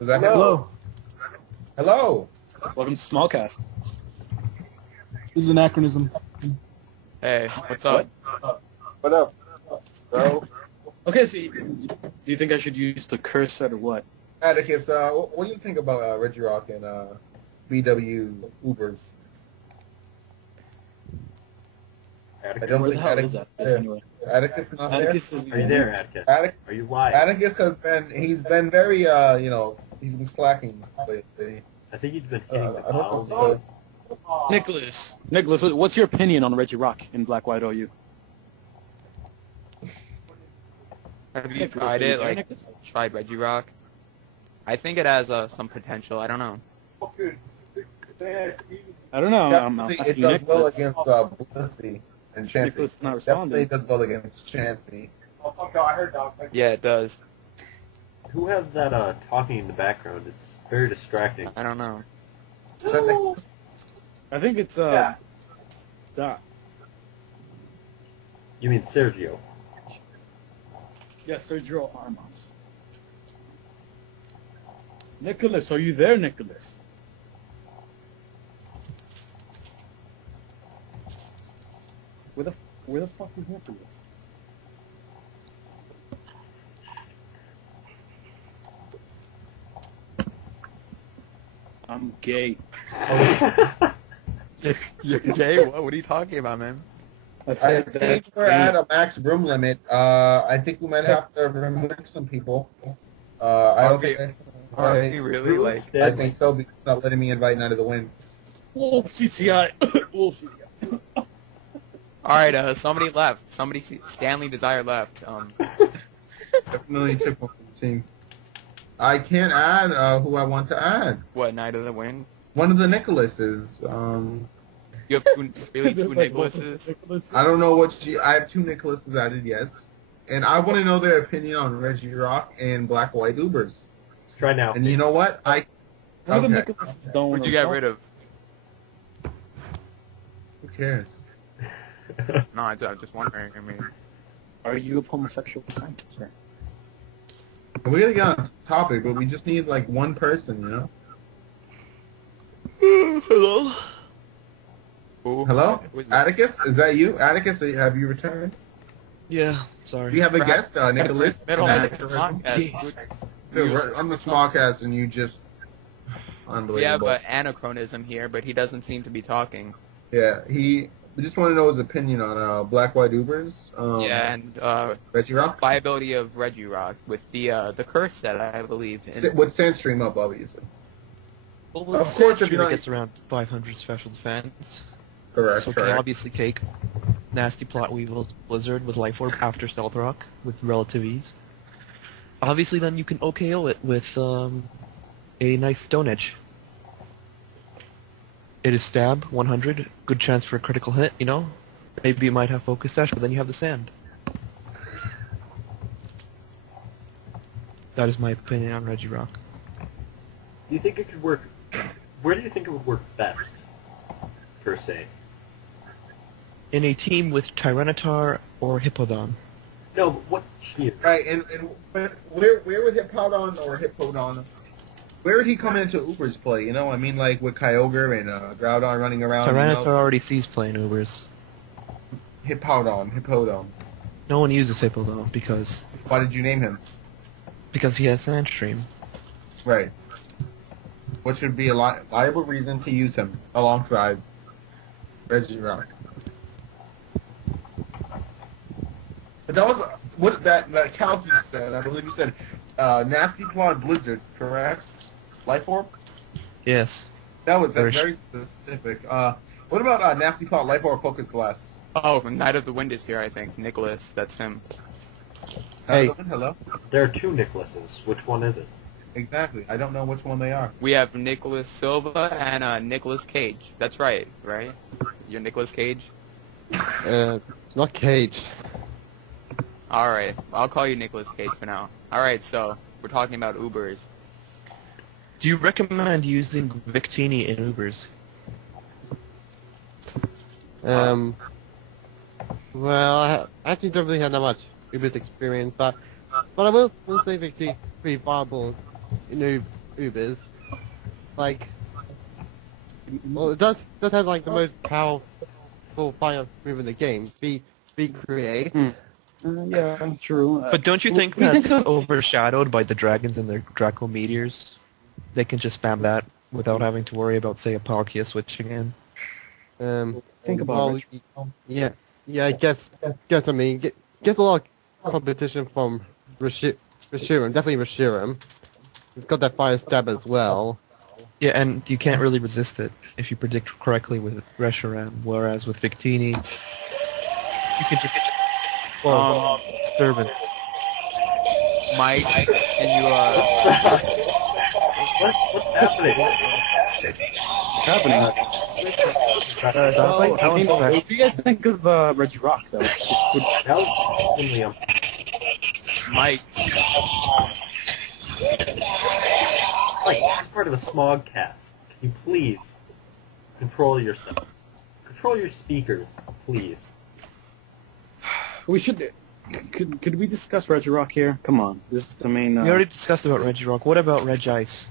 Is that Hello. Hello. Welcome to Smugcast. This is Anachronism. Hey, what's up? What up, bro? Okay, so do you think I should use the curse set or what? Atticus, what do you think about Reggie Rock and BW Ubers? I don't Where the think hell Atticus is that? there. Anyway. Atticus not Atticus there. is Are you there, Atticus? Attic- Are you live? Atticus he's been very he's been slacking lately. I think he's been hitting the I hope bottles. so. Nicholas, what's your opinion on Reggie Rock in Black White OU? Have you Nicholas, tried are you it? there, Like, Nicholas? tried Reggie Rock? I think it has some potential. I don't know. I don't know. I'm Definitely, it asking does well Nicholas. against Blissey and Chansey. Nicholas is not Definitely responding. does well against Chansey. Yeah, it does. Who has that talking in the background? It's very distracting. I don't know. Is that Nicholas? I think it's Doc. You mean Sergio? Yes, Sergio Armas. Nicholas, are you there, Nicholas? Where the fuck is Nicholas? I'm gay. You're gay? What are you talking about, man? I I said think that's we're gay. at a max room limit. I think we might have to remove some people. I don't think. Are we really? Like, I think so because it's not letting me invite Night of the Wind. Wolf CTI. Wolf CTI. alright, somebody left. Stanley Desire left. Definitely took one from the team. I can't add who I want to add. What, Night of the Wind? One of the Nicholases. You have two There's like Nicholases? Nicholas. I don't know I have two Nicholases added, yes. And I want to know their opinion on Reggie Rock and Black White Ubers. Try now. And you know what? One of the Okay. Nicholases don't What'd you get rid of? Who cares? No, I'm just wondering. I mean, Are you a homosexual scientist, sir? We gotta get on topic, but we just need like one person, you know? hello? Who? Hello? Who is it? Atticus? Is that you? Atticus, have you returned? Yeah, sorry. We have a guest, Nicholas. Middle of the Anachronism. podcast. Dude, I'm the Smugcast, and you just... We have Unbelievable. Anachronism here, but he doesn't seem to be talking. Yeah, we just want to know his opinion on Black White Ubers. Yeah, and Reggie Rock? viability of Reggie Rock with the curse set, I believe. With Sandstream up, obviously. Well, with Of course, if Sandstream, you're not- it gets around 500 special defense. Correct, So can correct. obviously take Nasty Plot Weevil's Blizzard with Life Orb after Stealth Rock with relative ease. Obviously, then you can OKO it with a nice Stone Edge. It is stab 100, good chance for a critical hit. You know, maybe you might have focus dash, but then you have the sand. That is my opinion on Reggie Rock. Do you think it could work? Where do you think it would work best, per se? In a team with Tyranitar or Hippodon. No, but what tier? Right, but where would Hippodon or Hippodon... Where would he come into Uber's play, you know? I mean, like, with Kyogre and Groudon running around, Tyranitar you know? already sees playing Ubers. Hippodon. No one uses Hippodon because Why did you name him? he has Sandstream. Right. What should be a liable reason to use him alongside Reggie Rock? But that was what that Cal just said. I believe you said Nasty Plot Blizzard, correct? Life Orb? Yes. That's Very very specific. What about Nasty Plot Life Orb Focus Blast? Oh, Night of the Wind is here, I think. Nicholas, that's him. Hey. Hello? There are two Nicholases. Which one is it? Exactly. I don't know which one they are. We have Nicholas Silva and Nicholas Cage. That's right? You're Nicholas Cage? Not Cage. Alright, I'll call you Nicholas Cage for now. Alright, so, we're talking about Ubers. Do you recommend using Victini in Ubers? Well, I actually don't really have that much Ubers experience, but I will say Victini pretty viable in Ubers. Like, well, it does have like the most powerful fire move in the game. Be create. Yeah, true. But don't you think that's overshadowed by the dragons and their Draco meteors? They can just spam that without having to worry about, say, a Palkia switching in. Think about it. Yeah, I guess I mean, get a lot of competition from Reshiram, definitely Reshiram. It's got that fire stab as well. Yeah, and you can't really resist it if you predict correctly with Reshiram, whereas with Victini, you can just... Well, disturbance. Mike, can you What's happening? What's happening? Well, I mean, what do you guys think of Reggie Rock, though? That was only Mike? like part of a Smugcast. Can you please control yourself? Control your speakers, please. We should... Could we discuss Reggie Rock here? Come on. This is the main... We already discussed about Regirock. What about Regice?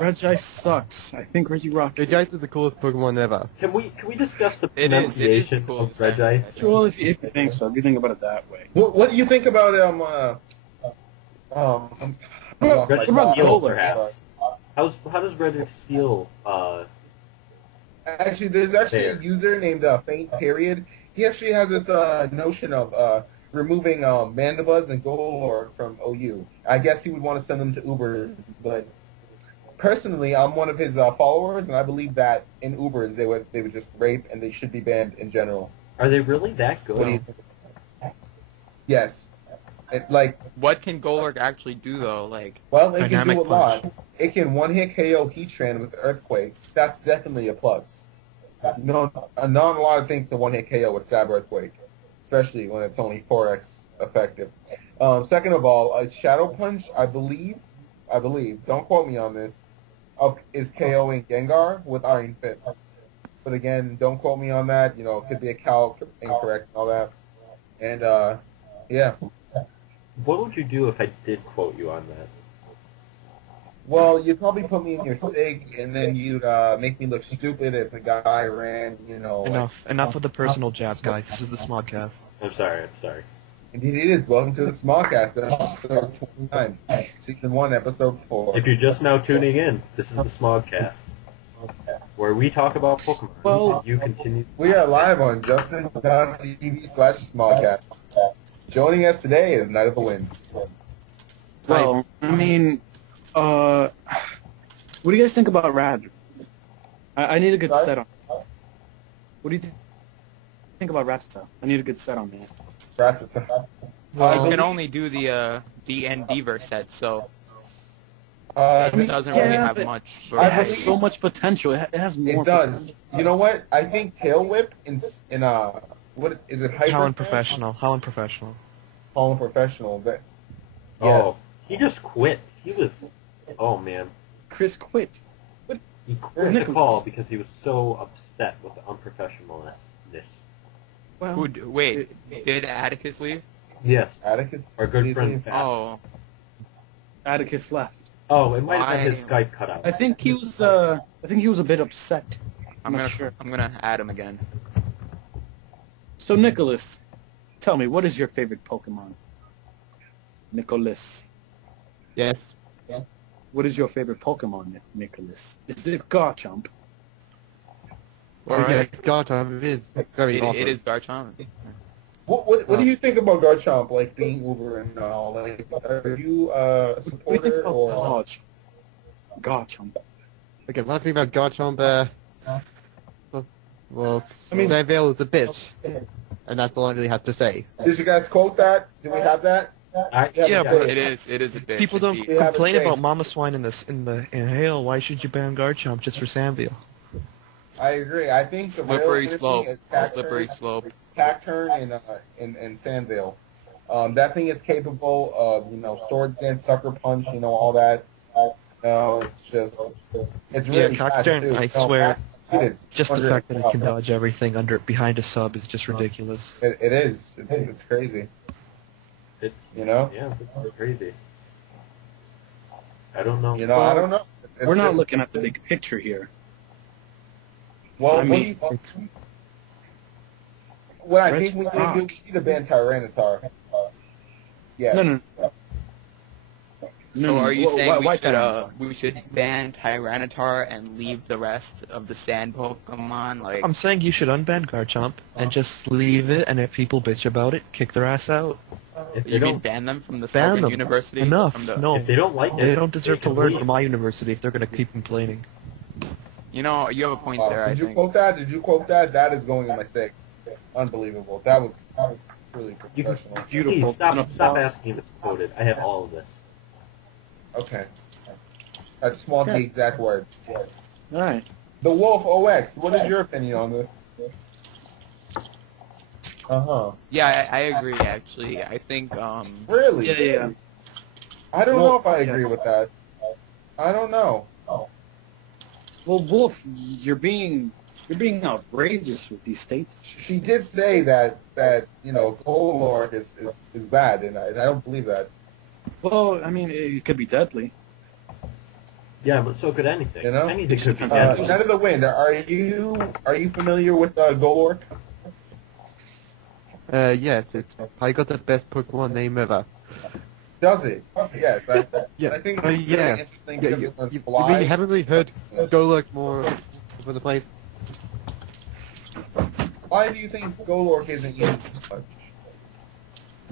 Regice sucks. I think Reggie Rock... Regice is the coolest Pokemon ever. Can we discuss the It is pronunciation cool. of Regice? Well, if you think so. If you think about it that way. What do you think about Registeel, Golden. perhaps. How does Registeel, Actually, there's actually a user named Faint Period. He actually has this notion of removing Mandibuzz and Golurk from OU. I guess he would want to send them to Ubers, but personally, I'm one of his followers, and I believe that in Ubers they would just rape, and they should be banned in general. are they really that good? What do you think? Yes. Like, What can Golurk actually do though? Like, well, it can Dynamic do a lot. punch. It can one-hit KO Heatran with Earthquake. That's definitely a plus. No, not a lot of things to one-hit KO with Stab Earthquake, especially when it's only 4x effective. Second of all, Shadow Punch, I believe, don't quote me on this, is KOing Gengar with Iron Fist. But again, don't quote me on that. You know, it could be a calc incorrect and all that. And, yeah. What would you do if I did quote you on that? Well, you'd probably put me in your SIG, and then you'd make me look stupid if a guy ran, you know... Enough of the personal jabs, guys. This is the Smugcast. I'm sorry. Indeed it is. Welcome to the Smugcast, episode 29, season 1, episode 4. If you're just now tuning in, this is the Smugcast, where we talk about Pokemon. Well- and you continue. We are live on Justin.tv/Smugcast. Joining us today is KnightoftheWind. Well, I mean... what do you guys think about Rad? I need a good set on. What do you think about Rattata? I need a good set on that. Rattata. well, it can only do the D&D verse set, so It it doesn't really yeah, have but much. It has so much potential. It has more does. potential. You know what? I think Tail Whip in what is it? Hyper Holland Professional. Holland Professional. But Oh, he just quit. He was. Oh man, Chris quit. he quit the call because he was so upset with the unprofessionalness. Well, Wait, did Atticus leave? Yes, Atticus, our good friend. Oh, Atticus left. Oh, it might have been his Why? Skype cut out. I think he was a bit upset. I'm not gonna sure. I'm gonna add him again. So Nicholas, tell me, what is your favorite Pokemon? Nicholas, Yes. what is your favorite Pokemon, Nicholas? Is it Garchomp? Well, yeah, Garchomp is very awesome. It is Garchomp. What do you think about Garchomp, like being Uber and all? Like, are you a What do you think supporter about or? Garchomp? Okay, one thing about Garchomp, well, I mean- Sandvale is a bitch, and that's all I really have to say. Did you guys quote that? Do we have that? Yeah, but It is a bitch. people don't indeed. have a complain say. about Mama Swine in Hale. Why should you ban Garchomp just for Sandville? I agree. I think the real Slippery enemy slope. is Cacturn, Slippery slope. Cacturn and Sandvale. That thing is capable of, Sword Dance, Sucker Punch, all that. It's really Yeah, fast, Cacturn, too. I swear, It's just the 100 fact that it can dodge everything behind a sub is just ridiculous. It is. It's crazy. It's, You know? yeah, it's crazy. I don't know. You know, I don't know. We're not looking at the big picture here. Well, I mean, what I Reds think we rock. need to ban Tyranitar. Yes. No. So are you saying why we should ban Tyranitar and leave the rest of the sand Pokemon? Like, I'm saying you should unban Garchomp and just leave it, and if people bitch about it, kick their ass out. If they you mean don't, ban them from the Ban Southern them. University? Enough. From the, No. if they don't like it, They don't deserve to can learn leave. from my university if they're going to keep complaining. You know, you have a point there. I Did you think. quote that? Did you quote that? That is going in my seg. Unbelievable. That was really You can, professional. Beautiful. please stop asking me to quote it. I have all of this. Okay. That's small the exact words. All right. The Wolf OX. What is your opinion on this? Yeah, I agree. Actually, I think. Really? Yeah. I don't know if I Yes. agree with that. I don't know. Well, Wolf, you're being outrageous with these states. She did say that Golork is bad, and I don't believe that. Well, I mean, it could be deadly. Yeah, but so could anything. You know? Anything could be Uh, deadly. Night of the Wind. Are you familiar with Golork? Yes, it's I got the best Pokemon name ever. Does it? Yes. Yeah. I think Oh, it's yeah. really interesting Yeah, because you, it was you fly. really haven't really heard Golurk more over the place. Why do you think Golork isn't used as much?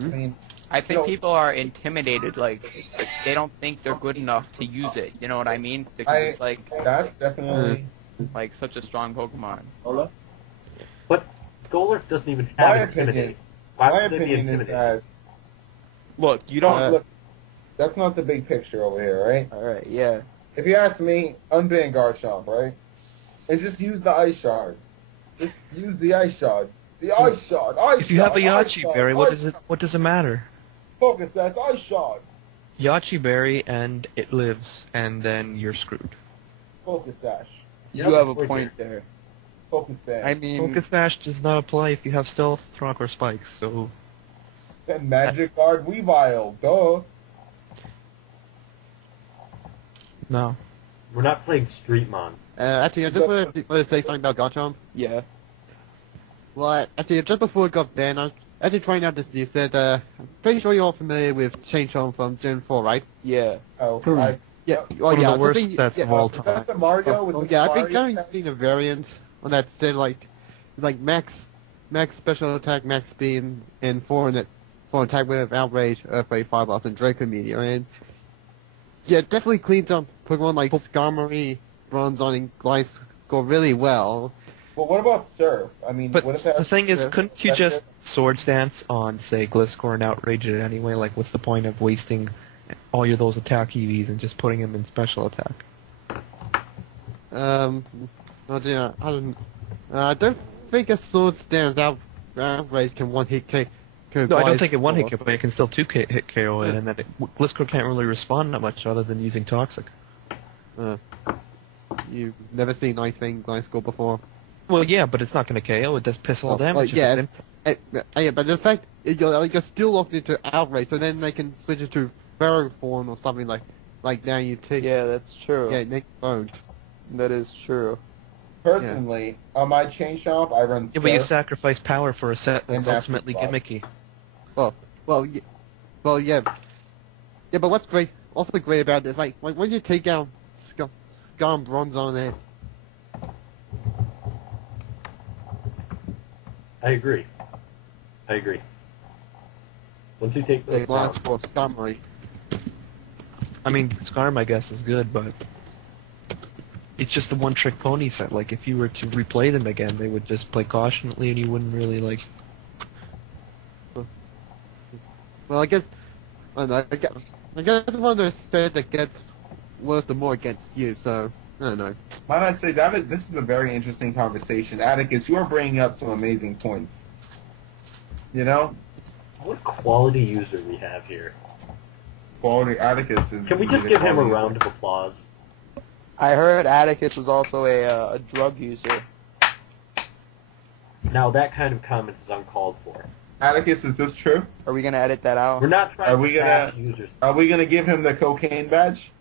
I mean, I think No. people are intimidated. Like they don't think they're good enough to use it. You know what I mean? Because it's like that's definitely such a strong Pokemon. Hola? But Golurk doesn't even my have opinion. intimidate. Why My would they be opinion is intimidated? that Look, you don't. look. That's not the big picture over here, right? All right, yeah. If you ask me, unban Garchomp, right? And just use the Ice Shard. Just use the Ice Shard. The Ice Shard. Ice If you have a Shard, Ice Yachi Shard, Berry, Ice what does it matter? Focus, that's Ice Shard. Yachi Berry and it lives, and then you're screwed. Focus Sash. You have a point there. Focus Band. I mean, Focus Dash does not apply if you have Stealth, Rock, or Spikes, so... And Magic Guard Weavile. Duh. No. We're not playing Streetmon. Actually, I just want to say something about Garchomp. yeah. Well, actually, just before it got banned, I was actually trying out this news that, I'm pretty sure you're all familiar with Chain Chomp from Gen 4, right? Yeah. Oh, Correct. Yeah. Oh, One yeah. of the worst I think- sets of yeah, all Is time. that the Mario with the yeah, I've been Mario kind of set? seeing a variant on that said like max special attack, max speed, and for attack with Outrage, Earthquake, Fireballs, and Draco Meteor, and yeah, it definitely cleans up Pokemon like Skarmory, Bronzong, and Gliscor really well. But what about Surf? I mean, But what if that? the thing is, Yeah. couldn't you just Swords Dance on, say, Gliscor and Outrage it anyway? Like, what's the point of wasting all those attack EVs and just putting them in special attack? Oh dear, I don't think a Sword Stance Outrage can one-hit kick. No, I don't think it one-hit KO, but it can still two-hit KO it, and then Gliscor can't really respond that much other than using Toxic. You've never seen Ice Fang Gliscor before. Well, yeah, but it's not going to KO. It does piss all Oh, damage. well, yeah. Yeah, but the fact you're still locked into Outrage, so then they can switch it to Pharaoh form or something like now you take. Yeah, that's true. Yeah, Nick Bone. That is true. Personally, on my Chain Chomp, I run Yeah, but you Surf. sacrifice power for a set And that's that's ultimately the problem. gimmicky. Well, yeah. Yeah, but what's also great about it is like when you take out Scar and Bronzong there. I agree. Once you take those The last for Skarmory. I mean, Skarm, I guess, is good, but it's just the one-trick pony set. Like, if you were to replay them again, they would just play cautiously, and you wouldn't really, like... Well, I guess one of those said that gets worse the more against you. So I don't know. Might I say this is a very interesting conversation. Atticus, you are bringing up some amazing points. You know, What quality user we have here. quality Atticus is. Can we just give him a round of applause? I heard Atticus was also a drug user. Now that kind of comment is uncalled for. Atticus, is this true? Are we gonna edit that out? We're not trying Are to we gonna- bash users. Are we gonna give him the cocaine badge?